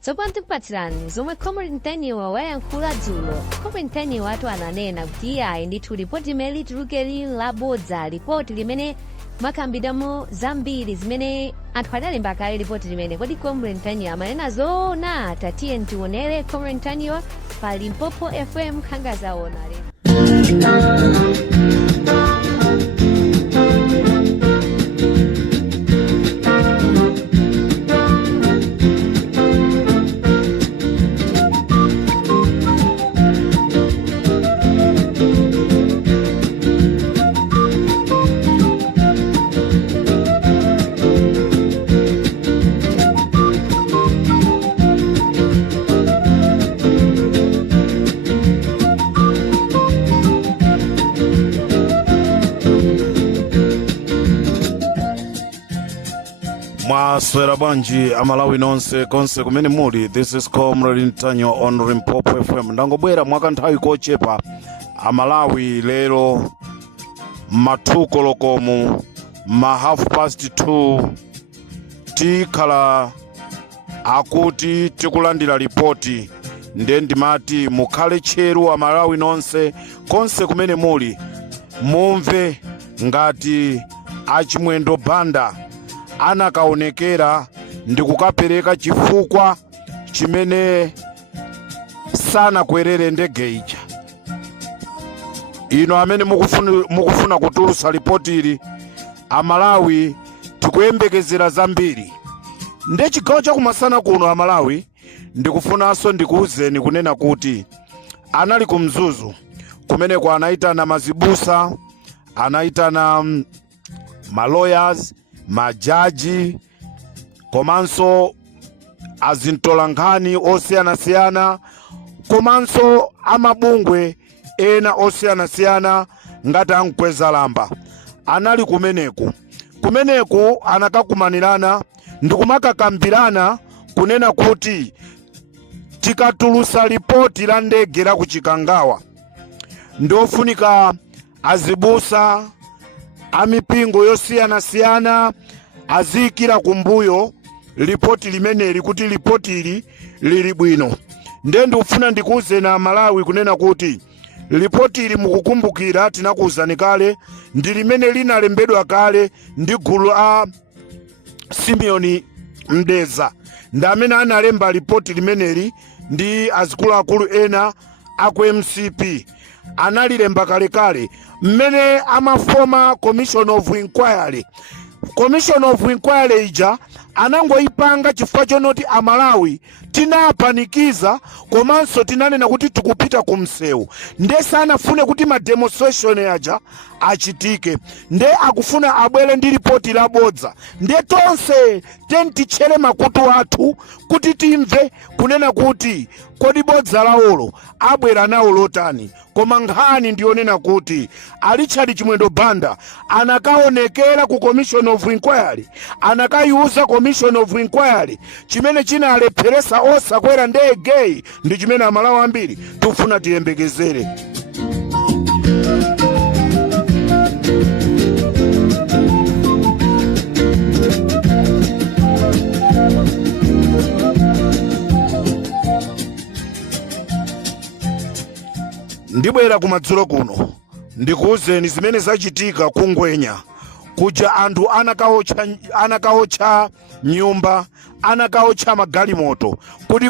Tsopano tikupatsirani zomwe Comrade Nthenyiwa wayankhula dzulo. Comrade Nthenyiwa watu ananena kuti ayi ndithu ripoti imene lituluke lili labodza, ripoti limene makambidamo zambiri zimene anthu adalemba kale ripoti limene. Kodi Comrade Nthenyiwa amanena zoona? Tatiye tionere Comrade Nthenyiwa pa Limpopo FM khanga zaona lero. Mwaswera bwanji amalawi nonse konse kumene muli. This is Comrade Nthenyiwa on Limpopo FM. Ndangobwera mwakanthawi kochepa amalawi lero mathuko lokomu ma 2:30 tikhala akuti tikulandira ripoti. Nde ndimati mukhale tcheru amalawi nonse konse kumene muli, mumve ngati achimwendo banda anakaonekera ndi kukapereka chifukwa chimene sanakwerere ndege ija. Ino amene mukufuna kutulusa ripoti ili amalawi tikuyembekezera zambiri. Nde chigawo chakumasana kuno amalawi ndikufunanso ndikuuzeni kunena kuti anali kumzuzu kumeneko anaitana mazibusa, anaitana maloyers, majaji, komanso azintolankhani osiyanasiyana, komanso amabungwe ena osiyanasiyana ngati amkweza lamba. Anali kumeneku anakakumanirana ndikumakakambirana kunena kuti tikatulusa ripoti la ndege la kuchikangawa ndofunika azibusa amipingo yosiyanasiyana azikira kumbuyo ripoti limeneli kuti ripoti ili lili bwino. Nde ndikufuna ndikuuze na Malawi kunena kuti ripoti ili mukukumbukira tinakuuzani kale ndi limene linalembedwa kale ndi gulu a Simeon Mdeza. Ndamene analemba ripoti limeneli ndi azikuluakulu ena aku MCP analilemba kale mmene amafoma Commission of Inquiry. Commission of Inquiry ija anangoipanga chifukwa chonoti amalawi tinapanikiza komanso tinanena kuti tikupita kumsewu. Nde sanafune kuti ma demonstration aja achitike. Nde akufuna abwere ndi ripoti labodza. Nde tonse tentichere makutu athu kuti timve kunena kuti kodi bodza laolo abwera nawo lotani. Koma nkhani ndionena kuti Richard Chimwendo Banda anakaonekera ku Commission of Inquiry, anakayuza Commission of Inquiry chimene chinalepheresa osakwera ndege ndi chimene amalawi ambiri tufuna tiyembekezere. Ndibwera kumadzulo kuno ndikuuzeni zimene zachitika kungwenya kuja anthu anakaotcha nyumba, anakaotcha magalimoto.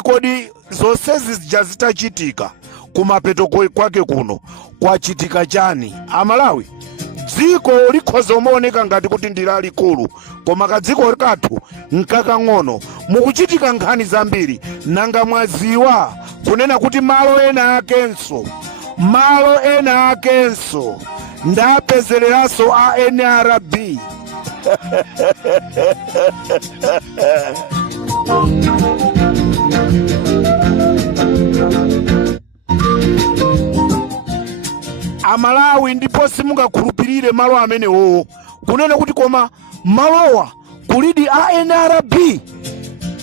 Kodi zonsezi zija zitachitika kumapeto kwake kuno kwachitika chani amalawi? Dziko likhoza umaoneka ngati kuti ndi lalikulu koma kadziko kathu nkakang'ono. Mukuchitika nkhani zambiri nanga mwaziwa kunena kuti malo ena akenso ndapezereraso a NRB. Amalawi ndipo simungakhulupirire malo amenewo kunena kuti koma malowa kulidi a NRB.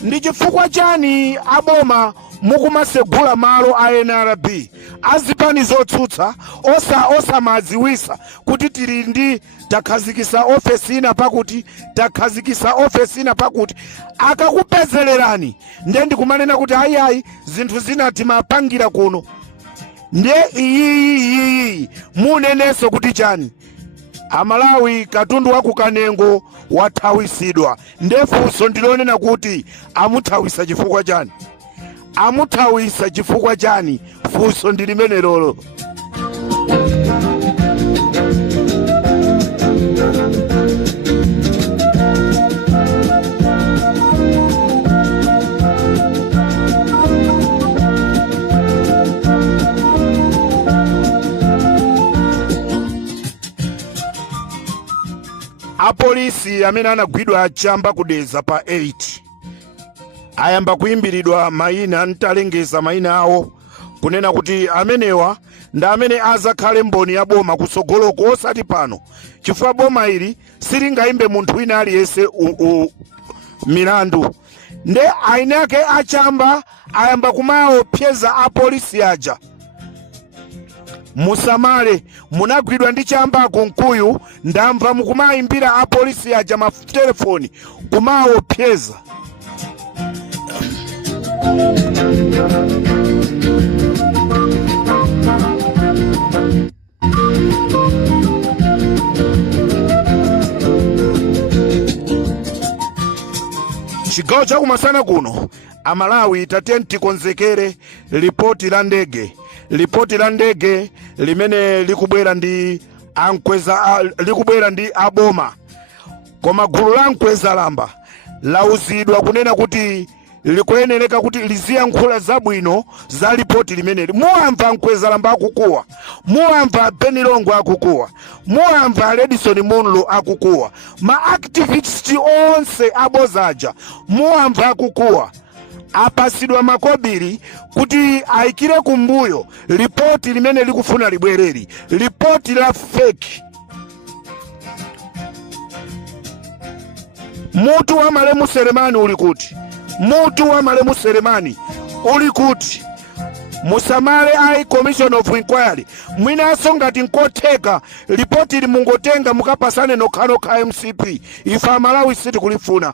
Ndi chifukwa chani aboma mukumasegula malo a NRB azipani zotsutsa osamadziwisa kuti tili ndi takhazikisa ofesi ina pakuti takhazikisa ofesi ina pakuti akakupezelerani ndiye ndikumanena kuti ayi zinthu zina timapangira kuno ndiye iyi munenenso kuti chani Amalawi katundu wa kukanengo wathawisidwa ndefunso ndilonena kuti amuthawisa chifukwa chani amuthawisa chifukwa chani funso ndilimene lolo. Apolisi amene anagwidwa achamba kudeza pa 8 ayamba kuimbiridwa mayina ntalengeza mayina awo kunena kuti amenewa nda amene azakhale mboni ya boma kusogoloko osati pano chifukwa boma ili silingaimbe munthu wina aliyense milandu nde ainake achamba ayamba kumaopseza apolisi aja. Musamale munagwidwa ndi chamba konkuyu ndamva mukumaimbira apolisi aja matelefoni kumaopseza. Chigawo chakumasana kuno Amalawi tatenti tikonzekere ripoti la ndege. Ripoti la ndege limene likubwera ndi likubwera ndi aboma koma gulu la Mkweza Lamba lauzidwa kunena kuti likuyenereka kuti liziyankhula zabwino za ripoti limeneli. Muamva Mkweza Lamba akukuwa, muamva Benilongo akukuwa, muamva Edison Munlo akukuwa, ma activists onse abozaja muamva akukuwa. Apasidwa makobiri kuti aikire kumbuyo ripoti limene likufuna libwereri, ripoti la fake. Mutu wa Malemu Selemani uli kuti? Mutu wa Malemu Selemani uli kuti? Musamale ai Commission of Inquiry mwinaso ngati nkotheka ripoti limungotenga mukapasane nokhano ka MCP ife Amalawi siti kulifuna.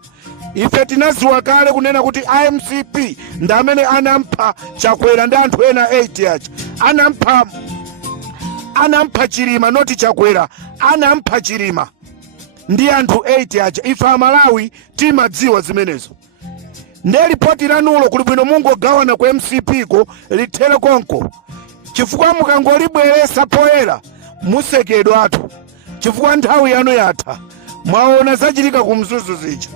Ife tinaziwa kale kunena kuti IMCP ndamene anampha Chakwera ndi anthu ena 8 aja anampha Chilima noti Chakwera anampha Chilima ndi anthu 8 aja. Ife Amalawi timadziwa zimenezo. Nde ripoti lanulo kuli bwino mungogawana ku MCP ko lithere konko chifukwa mukangolibweresa poyera musekedwa atu chifukwa nthawi yanu yatha mwaona zachilika kumzuzu zija.